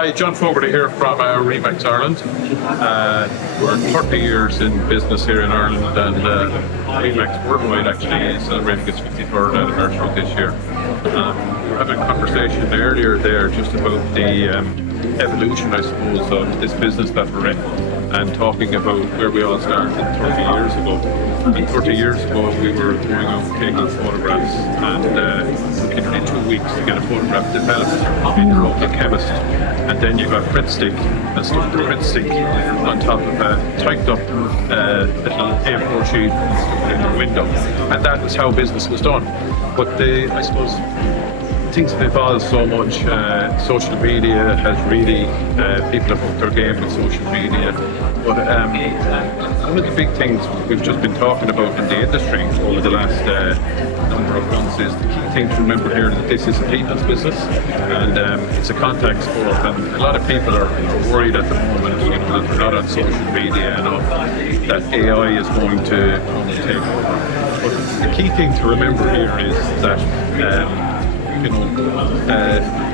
Hi, John Fogarty here from Remax Ireland. We're 30 years in business here in Ireland, and Remax worldwide actually is celebrating its 53rd anniversary this year. We were having a conversation earlier there just about the evolution, I suppose, of this business that we're in, and talking about where we all started 30 years ago. And 30 years ago we were going out taking photographs, and literally 2 weeks to get a photograph developed in your local chemist. And then you got print stick and stuff the print stick on top of a typed up little A4 sheet in the window. And that was how business was done. But I suppose things have evolved so much. Social media has really, people have upped their game with social media. But one of the big things we've just been talking about in the industry over the last number of months is the key thing to remember here that this is a people's business, and it's a contact sport. And a lot of people are worried at the moment, that they're not on social media enough, that AI is going to take over. But the key thing to remember here is that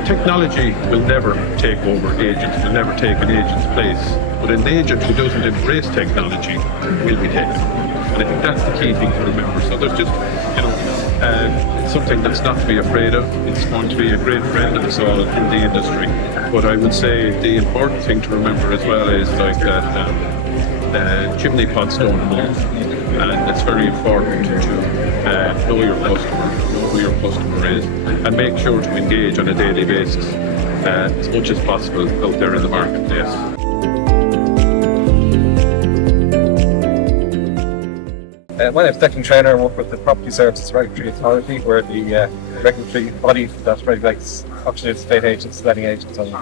technology will never take over agents, will never take an agent's place. But an agent who doesn't embrace technology will be taken. And I think that's the key thing to remember. So there's just, it's something that's not to be afraid of. It's going to be a great friend of us all in the industry. But I would say the important thing to remember as well is like that chimney pots don't move. And it's very important to know your customer, know who your customer is, and make sure to engage on a daily basis as much as possible out there in the marketplace. My name is Declan Trainer. I work with the Property Services Regulatory Authority. We're the regulatory body that regulates auctioneers, estate agents, letting agents, and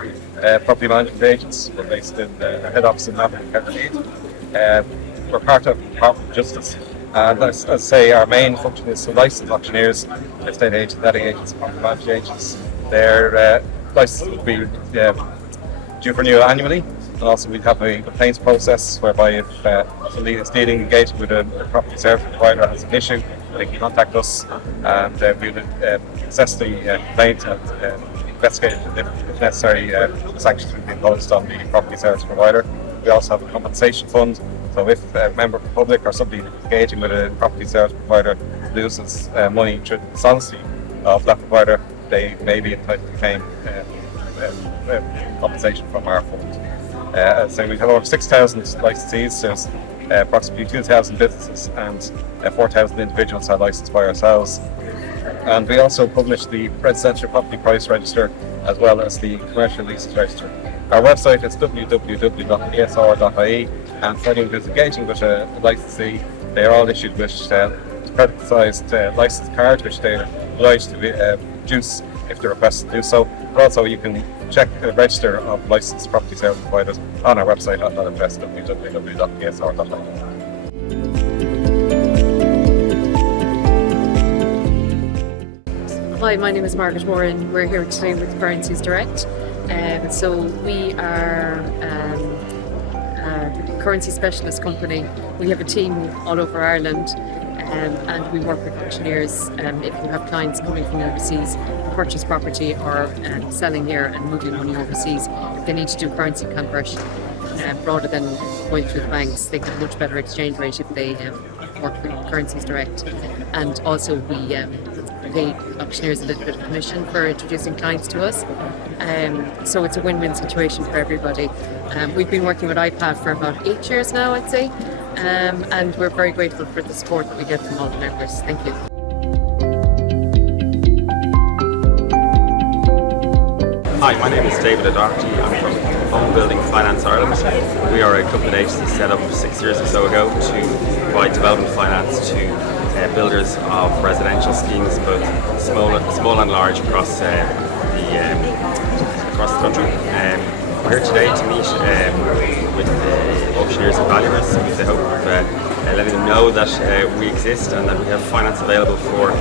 property management agents. We're based in our head office in Kearney. We're part of the Department of Justice, and as I say, our main function is to license auctioneers, estate agents, letting agents, property management agents. Their license will be due for renewal annually. And also we have a complaints process whereby if somebody is engaging with a property service provider has an issue, they can contact us, and we will assess the complaint and investigate if necessary sanctions will be imposed on the property service provider. We also have a compensation fund, so if a member of the public or somebody engaging with a property service provider loses money through the dishonesty of that provider, they may be entitled to claim compensation from our fund. So we have over 6,000 licensees, there's approximately 2,000 businesses and 4,000 individuals are licensed by ourselves. And we also publish the Residential Property Price Register as well as the Commercial Leases Register. Our website is www.asr.ie, and for anyone who's engaging with a licensee, they are all issued with credit-sized license card, which they are obliged to produce if they're requested to do so. But also you can check the register of licensed property service providers on our website at that address, www.asr.ie. Hi, my name is Margaret Warren. We're here today with Currencies Direct. So we are a currency specialist company. We have a team all over Ireland, and we work with auctioneers. If you have clients coming from overseas, purchase property or selling here and moving money overseas, if they need to do currency conversion rather than going through the banks, they get a much better exchange rate if they work with Currencies Direct. And also we pay auctioneers a little bit of commission for introducing clients to us. So it's a win-win situation for everybody. We've been working with IPAV for about 8 years now, I'd say, and we're very grateful for the support that we get from all the members. Thank you. Hi, my name is David. I'm from Home Building Finance Ireland. We are a government agency set up 6 years or so ago to provide development finance to builders of residential schemes, both small and large across the country. We're here today to meet with the auctioneers and valuers with the hope of letting them know that we exist and that we have finance available for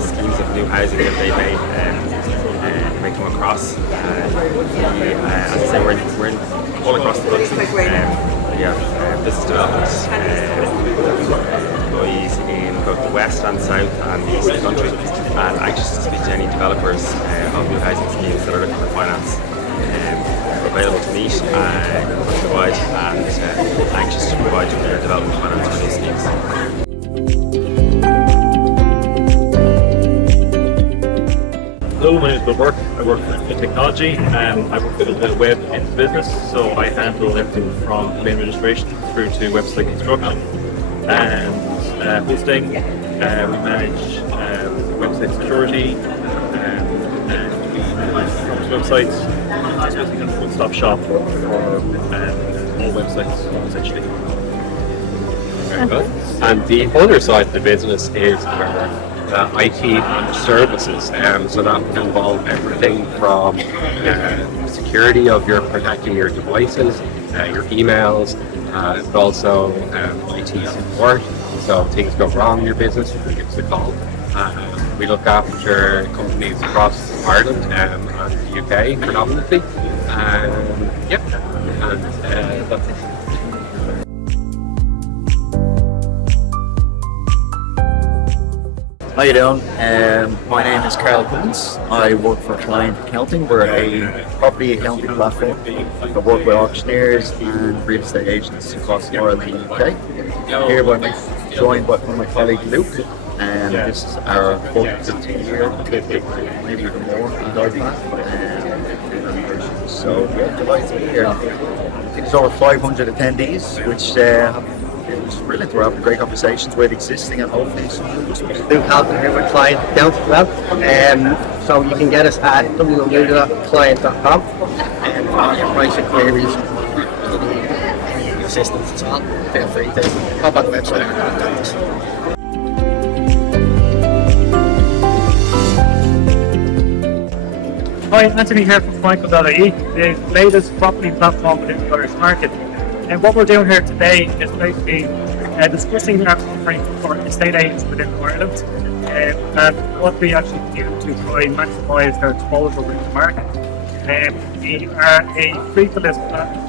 schemes of new housing that they may come across. As I say, we're in all across the country. We have business development employees in both the west and south and the east of the country, and anxious to speak to any developers of new housing schemes that are looking for finance. available to meet, provide, and anxious to provide you with your development finance for these schemes. Hello, my name is Bill Burke. I work in technology and I work with the web in business, so I handle everything from domain registration through to website construction and hosting. We manage website security and we manage websites. It's basically a one-stop shop for all websites, essentially. Very good. And the other side of the business is where IT and services, so that can involve everything from security of your protecting your devices, your emails, but also IT support. So if things go wrong in your business, you can give us a call. We look after companies across Ireland and the UK predominantly. And that's it. How you doing? My name is Carl Cummins. I work for Client Accounting. We're a property accounting platform. I work with auctioneers and real estate agents across Ireland and the UK. Here I'm joined by my colleague Luke, and this is our 14th year, maybe even more in Dublin. So we're delighted to be here. There's over 500 attendees, which it's brilliant. We're having great conversations with existing and hopefully some new customers. Luke Halpin here with Client Accounting as well. So you can get us at www.client.com and for all your pricing queries, any assistance as well, feel free to hop on the website and contact us. Hi, Anthony here from Franco.ie, the latest property platform within the Irish market. And what we're doing here today is basically discussing our offering for estate agents within Ireland and what we actually do to try and maximise their exposure within the market. We are a free-to-list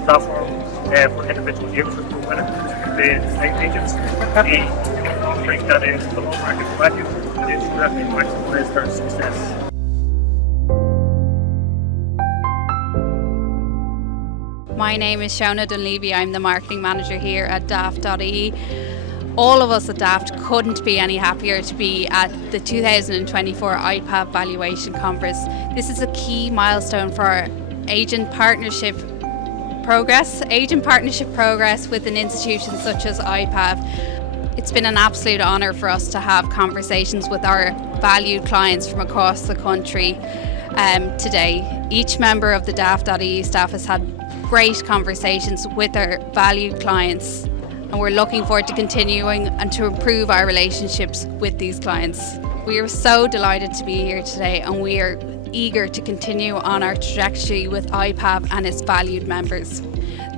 platform for individual users who when it comes to the estate agents. The offering that is below market value is directly maximise their success. My name is Shona Dunleavy. I'm the marketing manager here at daft.ie. All of us at Daft couldn't be any happier to be at the 2024 IPAV Valuation Conference. This is a key milestone for our agent partnership progress with an institution such as IPAV. It's been an absolute honour for us to have conversations with our valued clients from across the country today. Each member of the daft.ie staff has had great conversations with our valued clients, and we're looking forward to continuing and to improve our relationships with these clients. We are so delighted to be here today, and we are eager to continue on our trajectory with IPAV and its valued members.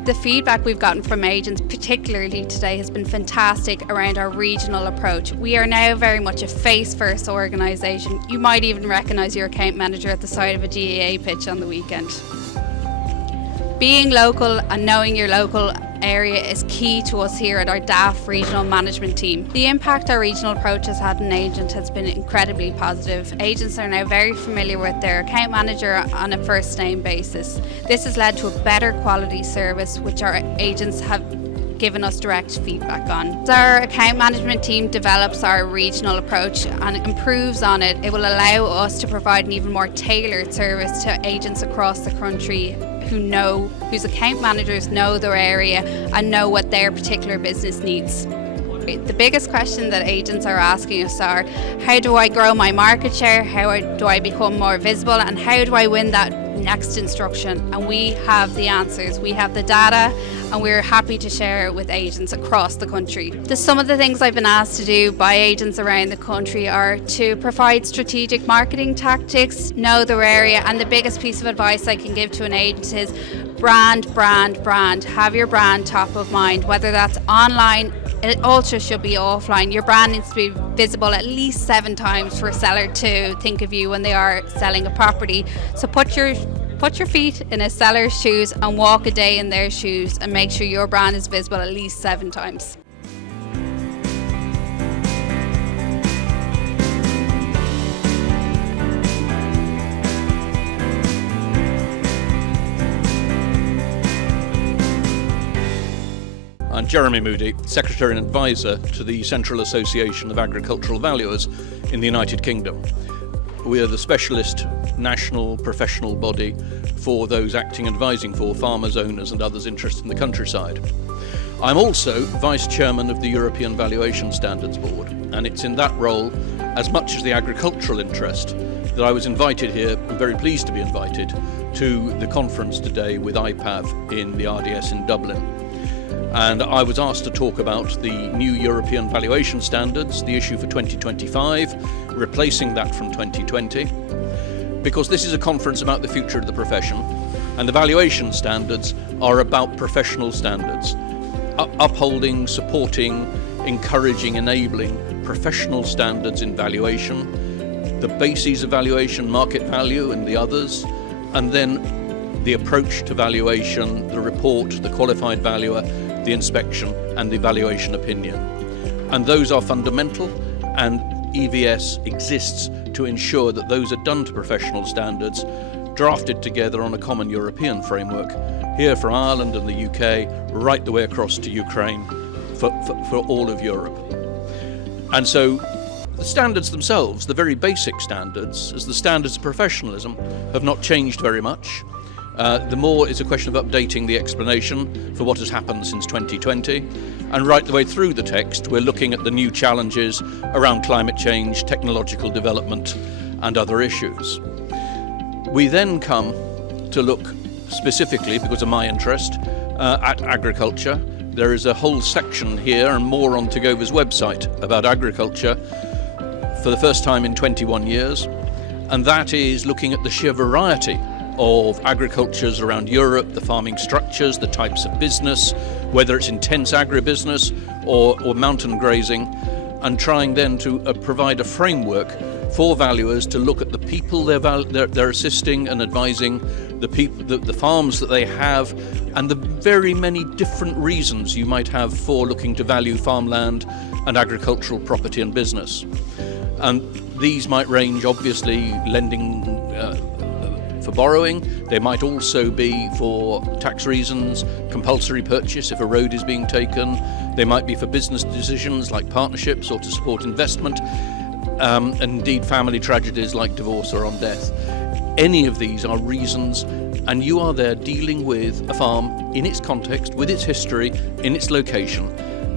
The feedback we've gotten from agents, particularly today, has been fantastic around our regional approach. We are now very much a face-first organisation. You might even recognise your account manager at the side of a GAA pitch on the weekend. Being local and knowing your local area is key to us here at our DAF regional management team. The impact our regional approach has had on agents has been incredibly positive. Agents are now very familiar with their account manager on a first name basis. This has led to a better quality service, which our agents have given us direct feedback on. As our account management team develops our regional approach and improves on it, it will allow us to provide an even more tailored service to agents across the country whose account managers know their area and know what their particular business needs. The biggest question that agents are asking us are, how do I grow my market share? How do I become more visible? And how do I win that next instruction? And we have the answers. We have the data, and we're happy to share it with agents across the country. Some of the things I've been asked to do by agents around the country are to provide strategic marketing tactics, know their area, and the biggest piece of advice I can give to an agent is brand, brand, brand. Have your brand top of mind, whether that's online. It also should be offline. Your brand needs to be visible at least 7 times for a seller to think of you when they are selling a property. So put your feet in a seller's shoes and walk a day in their shoes and make sure your brand is visible at least 7 times. I'm Jeremy Moody, Secretary and Advisor to the Central Association of Agricultural Valuers in the United Kingdom. We are the specialist national professional body for those acting and advising for farmers, owners and others interested in the countryside. I'm also Vice Chairman of the European Valuation Standards Board, and it's in that role, as much as the agricultural interest, that I was invited here, I'm very pleased to be invited, to the conference today with IPAV in the RDS in Dublin. And I was asked to talk about the new European valuation standards, the issue for 2025, replacing that from 2020, because this is a conference about the future of the profession, and the valuation standards are about professional standards, upholding, supporting, encouraging, enabling professional standards in valuation, the bases of valuation, market value and the others, and then the approach to valuation, the report, the qualified valuer, the inspection and the valuation opinion. And those are fundamental, and EVS exists to ensure that those are done to professional standards, drafted together on a common European framework, here for Ireland and the UK, right the way across to Ukraine, for all of Europe. And so the standards themselves, the very basic standards, as the standards of professionalism, have not changed very much. The more is a question of updating the explanation for what has happened since 2020, and right the way through the text we're looking at the new challenges around climate change, technological development and other issues. We then come to look specifically, because of my interest, at agriculture. There is a whole section here and more on Tagova's website about agriculture for the first time in 21 years, and that is looking at the sheer variety of agricultures around Europe, the farming structures, the types of business, whether it's intense agribusiness or mountain grazing, and trying then to provide a framework for valuers to look at the people they're assisting and advising, the farms that they have, and the very many different reasons you might have for looking to value farmland and agricultural property and business. And these might range, obviously, lending for borrowing. They might also be for tax reasons, compulsory purchase if a road is being taken. They might be for business decisions like partnerships or to support investment, and indeed family tragedies like divorce or on death. Any of these are reasons, and you are there dealing with a farm in its context, with its history, in its location.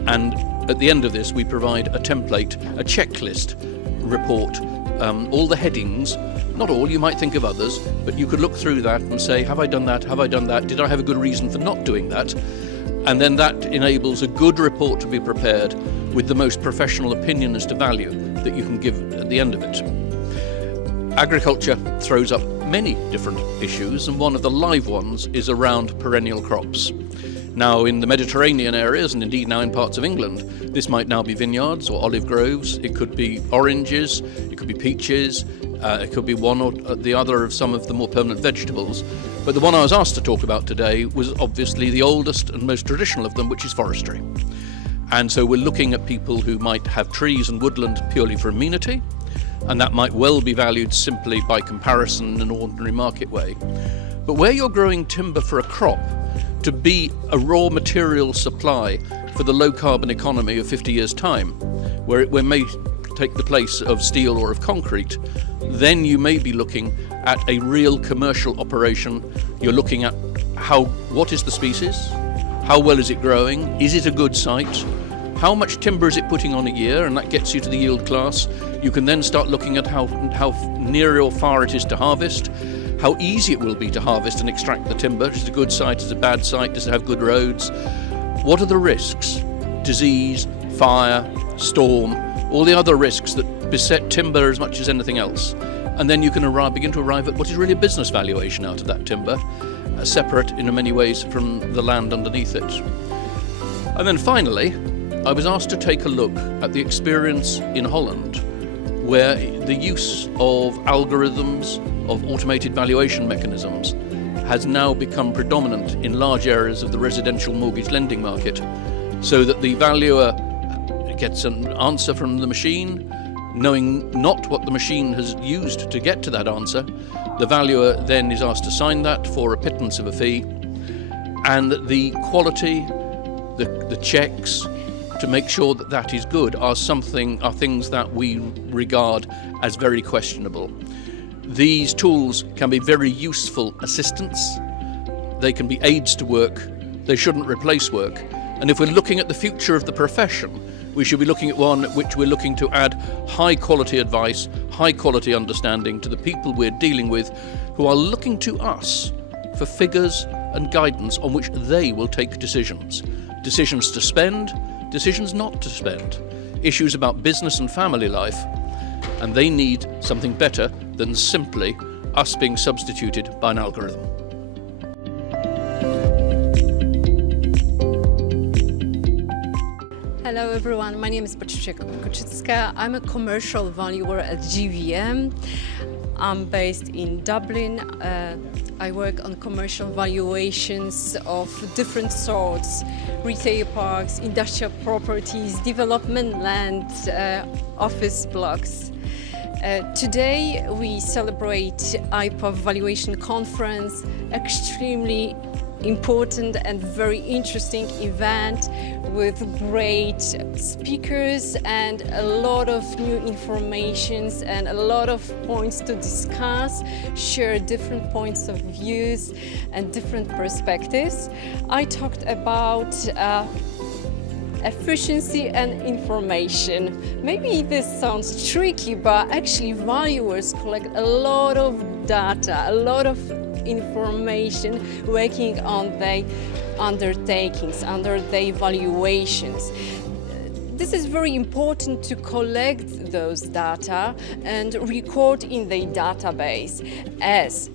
And at the end of this we provide a template, a checklist report, all the headings. Not all, you might think of others, but you could look through that and say, have I done that? Have I done that? Did I have a good reason for not doing that? And then that enables a good report to be prepared with the most professional opinion as to value that you can give at the end of it. Agriculture throws up many different issues, and one of the live ones is around perennial crops. Now, in the Mediterranean areas, and indeed now in parts of England, this might now be vineyards or olive groves. It could be oranges, it could be peaches, it could be one or the other of some of the more permanent vegetables. But the one I was asked to talk about today was obviously the oldest and most traditional of them, which is forestry. And so we're looking at people who might have trees and woodland purely for amenity, and that might well be valued simply by comparison in an ordinary market way. But where you're growing timber for a crop, to be a raw material supply for the low carbon economy of 50 years' time, where it may take the place of steel or of concrete, then you may be looking at a real commercial operation. You're looking at what is the species, how well is it growing, is it a good site, how much timber is it putting on a year, and that gets you to the yield class. You can then start looking at how near or far it is to harvest, how easy it will be to harvest and extract the timber. Is it a good site, is it a bad site, does it have good roads? What are the risks? Disease, fire, storm, all the other risks that beset timber as much as anything else. And then you can begin to arrive at what is really a business valuation out of that timber, separate in many ways from the land underneath it. And then finally, I was asked to take a look at the experience in Holland, where the use of algorithms, of automated valuation mechanisms, has now become predominant in large areas of the residential mortgage lending market, so that the valuer gets an answer from the machine, knowing not what the machine has used to get to that answer. The valuer then is asked to sign that for a pittance of a fee, and the quality the checks to make sure that that is good are things that we regard as very questionable. These tools can be very useful assistants. They can be aids to work. They shouldn't replace work. And if we're looking at the future of the profession, we should be looking at one at which we're looking to add high quality advice, high quality understanding to the people we're dealing with, who are looking to us for figures and guidance on which they will take decisions. Decisions to spend, decisions not to spend, issues about business and family life, and they need something better than simply us being substituted by an algorithm. Hello everyone, my name is Patricia Kuczycka. I'm a commercial valuer at GVM. I'm based in Dublin. I work on commercial valuations of different sorts: retail parks, industrial properties, development land, office blocks. Today we celebrate IPAV Valuation Conference, extremely important and very interesting event with great speakers and a lot of new informations and a lot of points to discuss, share different points of views and different perspectives. I talked about efficiency and information. Maybe this sounds tricky, but actually valuers collect a lot of data, a lot of information working on their undertakings, under their valuations. This is very important to collect those data and record in the database, as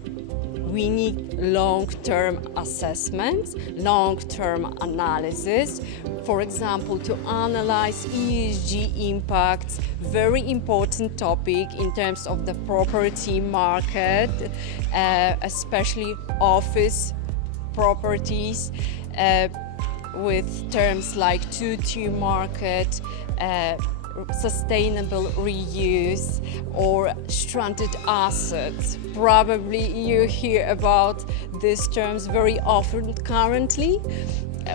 we need long-term assessments, long-term analysis. For example, to analyze ESG impacts, very important topic in terms of the property market, especially office properties, with terms like two-tier market, sustainable reuse, or stranded assets. Probably you hear about these terms very often currently.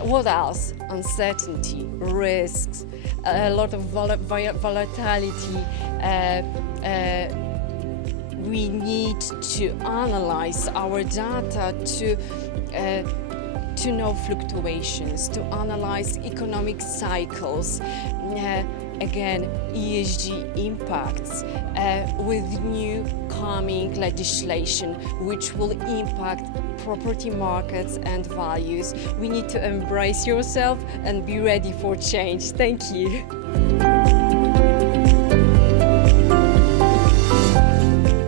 What else? Uncertainty, risks, a lot of volatility. We need to analyze our data to know fluctuations, to analyze economic cycles. Again, ESG impacts with new coming legislation which will impact property markets and values. We need to embrace yourself and be ready for change. Thank you.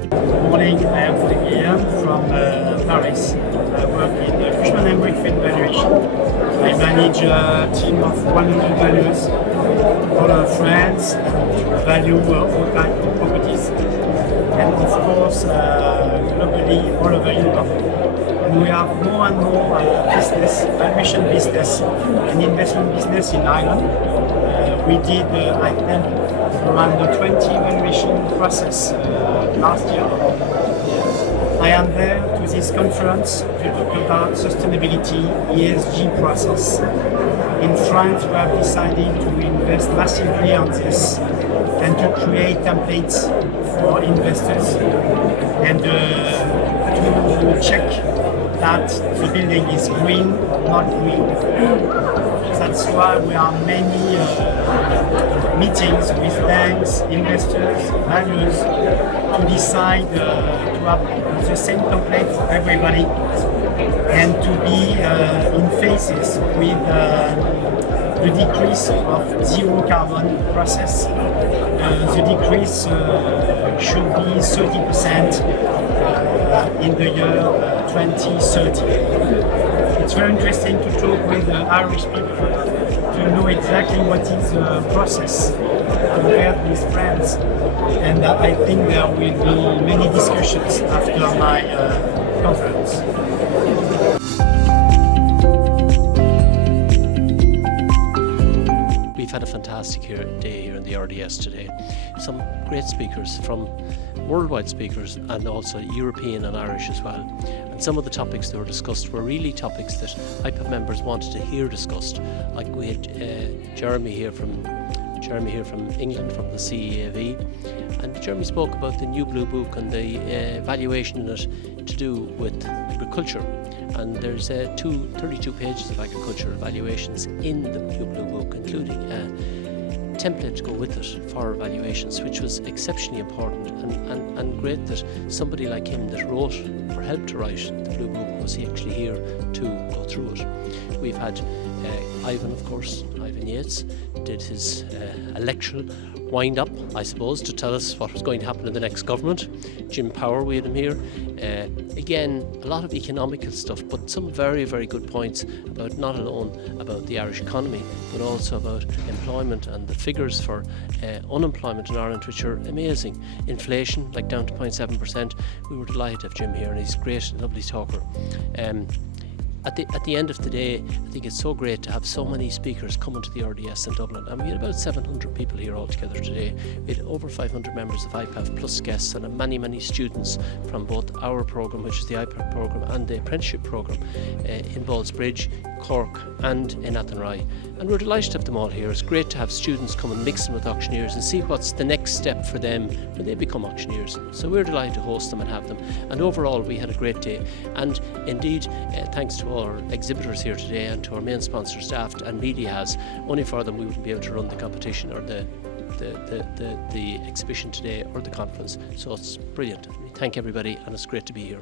Good morning, I am Olivier from Paris. I work in Cushman & Wakefield Valuation. I manage a team of 100 valuers all over France and value all kinds of properties. And of course, globally, all over Europe. And we have more and more business, valuation business and investment business in Ireland. We did, I think, around 20 valuation process last year. I am there to this conference to talk about sustainability, ESG process. In France, we have decided to invest massively on this and to create templates for investors and to check that the building is green, not green. That's why we have many meetings with banks, investors, valuers to decide to have the same template for everybody and to be in phases with the decrease of zero carbon process. The decrease should be 30% in the year 2030. It's very interesting to talk with Irish people to know exactly what is the process compared with France. And I think there will be many discussions after my conference. We've had a fantastic day here in the RDS today. Some great speakers from worldwide speakers and also European and Irish as well. And some of the topics that were discussed were really topics that IPAV members wanted to hear discussed. Like we had Jeremy here from England, from the CEAV, and Jeremy spoke about the new Blue Book and the valuation in it to do with agriculture. And there's 32 pages of agricultural evaluations in the new Blue Book, including a template to go with it for evaluations, which was exceptionally important and great that somebody like him that wrote or helped to write the Blue Book was actually here to go through it. We've had Ivan, of course, Ivan Yates, did his electoral wind-up, I suppose, to tell us what was going to happen in the next government. Jim Power, we had him here. Again, a lot of economical stuff, but some very, very good points about not alone about the Irish economy, but also about employment and the figures for unemployment in Ireland, which are amazing. Inflation, like down to 0.7%. We were delighted to have Jim here, and he's a great, lovely talker. At the end of the day, I think it's so great to have so many speakers coming to the RDS in Dublin, and we had about 700 people here altogether today. We had over 500 members of IPAV plus guests, and many students from both our programme, which is the IPAV programme, and the apprenticeship programme in Ballsbridge, Cork and in Athenry. And we're delighted to have them all here. It's great to have students come and mix in with auctioneers and see what's the next step for them when they become auctioneers. So we're delighted to host them and have them. And overall, we had a great day. And indeed, thanks to all our exhibitors here today and to our main sponsor staff and media has, only for them we wouldn't be able to run the competition or the exhibition today or the conference. So it's brilliant. We thank everybody, and it's great to be here.